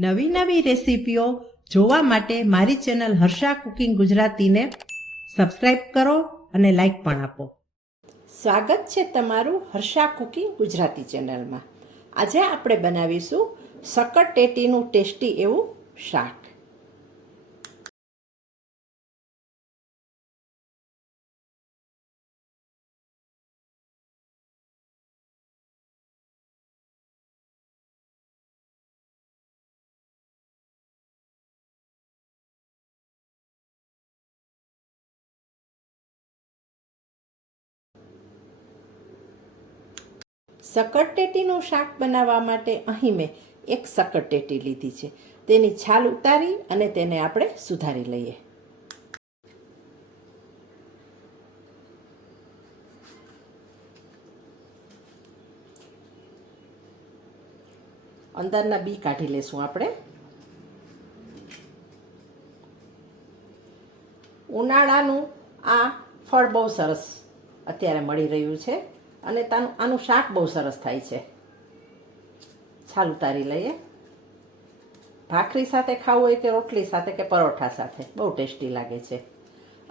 નવી નવી રેસીપીઓ જોવા માટે મારી ચેનલ હર્ષા કુકિંગ ગુજરાતીને સબસ્ક્રાઈબ કરો અને લાઈક પણ આપો. સ્વાગત છે તમારું હર્ષા કુકિંગ ગુજરાતી ચેનલમાં. આજે આપણે બનાવીશું સકરટેટીનું ટેસ્ટી એવું શાક. સકરટેટીનું શાક બનાવવા માટે અહીં મેં એક સકરટેટી લીધી છે. તેની છાલ ઉતારી અને તેને આપણે સુધારી લઈએ. અંદરના બી કાઢી લેશું આપણે. ઉનાળાનું આ ફળ બહુ સરસ અત્યારે મળી રહ્યું છે. અને તાનું આનું શાક બહુ સરસ થાય છે. છાલ ઉતારી લઈએ. ભાખરી સાથે ખાવું હોય કે રોટલી સાથે કે પરોઠા સાથે, બહુ ટેસ્ટી લાગે છે.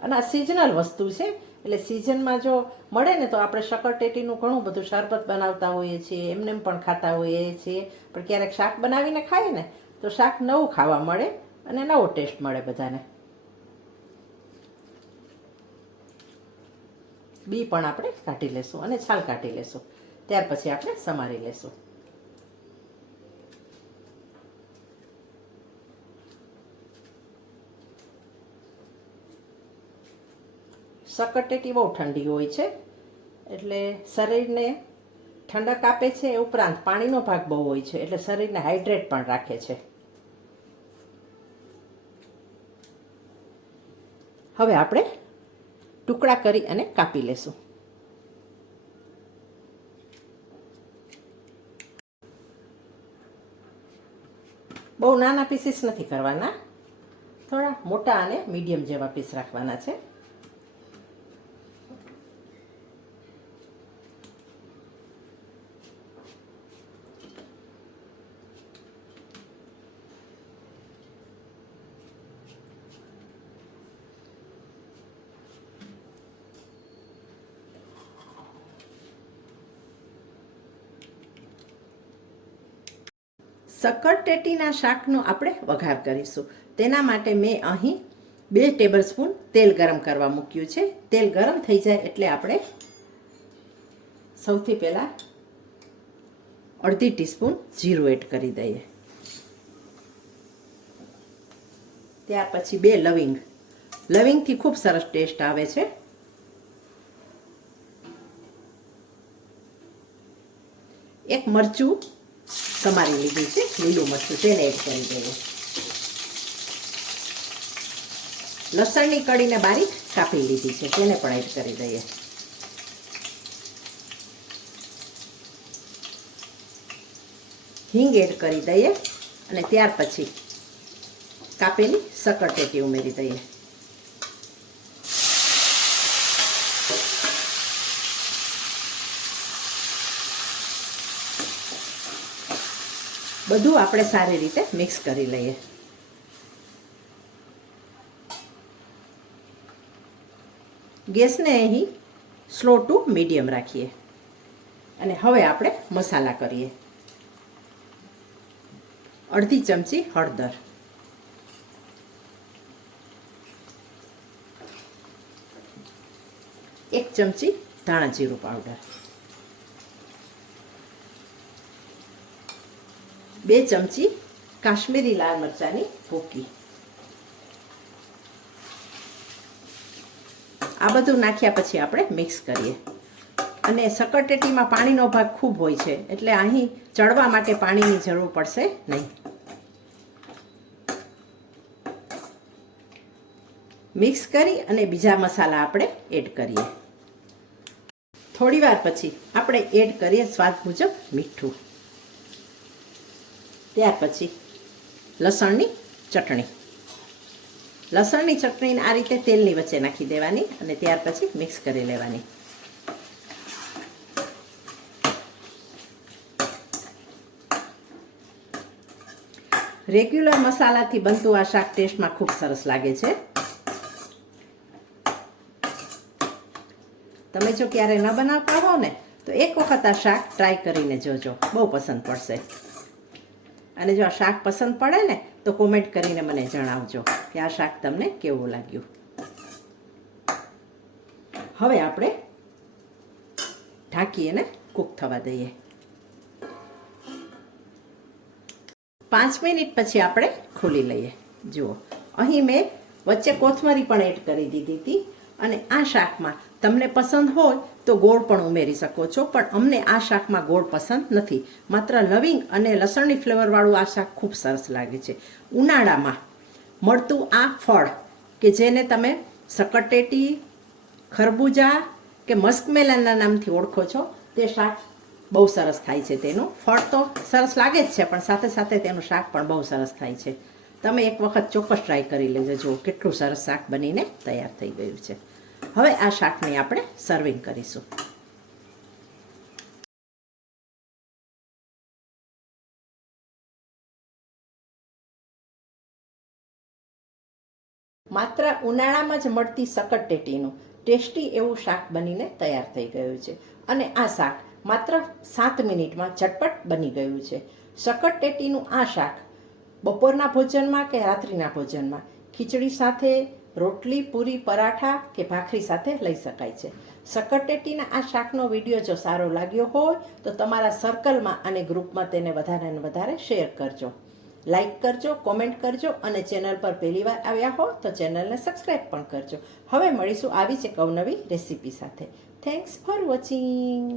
અને આ સિઝનલ વસ્તુ છે, એટલે સિઝનમાં જો મળે ને તો આપણે શક્કરટેટીનું ઘણું બધું શરબત બનાવતા હોઈએ છીએ એમને પણ ખાતા હોઈએ છીએ. પણ ક્યારેક શાક બનાવીને ખાઈએ ને, તો શાક નવું ખાવા મળે અને નવો ટેસ્ટ મળે બધાને. બી પણ આપણે કાઢી લેશું અને છાલ કાઢી લેશું. ત્યાર પછી આપણે સમારી લેશું. સકટેટી બહુ ઠંડી હોય છે, એટલે શરીરને ઠંડક આપે છે એ ઉપરાંત પાણીનો ભાગ બહુ હોય છે, એટલે શરીરને હાઇડ્રેટ પણ રાખે છે. હવે આપણે ટુકડા કરી અને કાપી લેશું. બહુ નાના પીસીસ નથી કરવાના. થોડા મોટા અને મીડિયમ જેવા પીસ રાખવાના છે. સક્કરટેટીના શાકનો આપણે વઘાર કરીશું. તેના માટે મેં અહીં બે ટેબલ સ્પૂન તેલ ગરમ કરવા મૂક્યું છે. તેલ ગરમ થઈ જાય એટલે આપણે સૌથી પહેલાં અડધી ટીસ્પૂન જીરું એડ કરી દઈએ. ત્યાર પછી બે લવિંગ. લવિંગથી ખૂબ સરસ ટેસ્ટ આવે છે. એક મરચું સમારી લીધી છે, લીલું મરચું તેને એડ કરી દઈએ લસણની કડીને બારીક કાપી લીધી છે, તેને પણ એડ કરી દઈએ. હિંગ એડ કરી દઈએ અને ત્યાર પછી કાપેલી સકરટેટી ઉમેરી દઈએ. બધું આપણે સારી રીતે મિક્સ કરી લઈએ. ગેસને અહીં સ્લો ટુ મીડિયમ રાખીએ. અને હવે આપણે મસાલા કરીએ. અડધી ચમચી હળદર. એક ચમચી ધાણા જીરું પાવડર બે ચમચી કાશ્મીરી લાલ મરચાંની ભૂકી. આ બધું નાખ્યા પછી આપણે મિક્સ કરીએ. અને સકરટેટીમાં પાણીનો ભાગ ખૂબ હોય છે, એટલે અહીં ચડવા માટે પાણીની જરૂર પડશે નહીં. મિક્સ કરી અને બીજા મસાલા આપણે એડ કરીએ. થોડી વાર પછી આપણે એડ કરીએ સ્વાદ મુજબ મીઠું. ત્યાર પછી લસણની ચટણી. લસણની ચટણીને આ રીતે તેલની વચ્ચે નાખી દેવાની અને ત્યાર પછી મિક્સ કરી લેવાની. રેગ્યુલર મસાલાથી બનતું આ શાક ટેસ્ટમાં ખૂબ સરસ લાગે છે. તમે જો ક્યારે ન બનાવતા હો ને તો એક વખત આ શાક ટ્રાય કરીને જોજો. બહુ પસંદ પડશે. અને જો આ શાક પસંદ પડે ને, તો કોમેન્ટ કરીને મને જણાવજો કે આ શાક તમને કેવું લાગ્યું. હવે આપણે ઢાંકી અને કૂક થવા દઈએ. પાંચ મિનિટ પછી આપણે ખોલી લઈએ. જુઓ, અહીં મેં વચ્ચે કોથમરી પણ એડ કરી દીધી હતી અને આ શાકમાં તમને પસંદ હોય તો ગોળ પણ ઉમેરી શકો છો, પણ અમને આ શાકમાં ગોળ પસંદ નથી. માત્ર લવિંગ અને લસણની ફ્લેવરવાળું આ શાક ખૂબ સરસ લાગે છે. ઉનાળામાં મળતું આ ફળ કે જેને તમે સકટેટી, ખરબૂજા કે મસ્કમેલનના નામથી ઓળખો છો, તે શાક બહુ સરસ થાય છે તેનું. ફળ તો સરસ લાગે જ છે, પણ સાથે સાથે તેનું શાક પણ બહુ સરસ થાય છે. તમે એક વખત ચોક્કસ ટ્રાય કરી લેજો, જુઓ કેટલું સરસ શાક બનીને તૈયાર થઈ ગયું છે. હવે આ શાકને આપણે સર્વિંગ કરીશું. માત્ર ઉનાળામાં જ મળતી સકટેટીનું ટેસ્ટી એવું શાક બનીને તૈયાર થઈ ગયું છે. અને આ શાક માત્ર સાત મિનિટમાં ઝટપટ બની ગયું છે. શકટેટીનું આ શાક બપોરના ભોજનમાં કે રાત્રિના ભોજનમાં? ખીચડી સાથે રોટલી, પૂરી, પરાઠા કે ભાખરી સાથે લઈ શકાય છે. સકટેટીના આ શાકનો વીડિયો જો સારો લાગ્યો હોય, તો તમારા સર્કલમાં અને ગ્રુપમાં તેને વધારે ને વધારે શેર કરજો. લાઈક કરજો, કોમેન્ટ કરજો અને ચેનલ પર પહેલી વાર આવ્યા હો, તો ચેનલને સબસ્ક્રાઈબ પણ કરજો. હવે મળીશું આવી જ એક અવનવી રેસીપી સાથે. Thanks for watching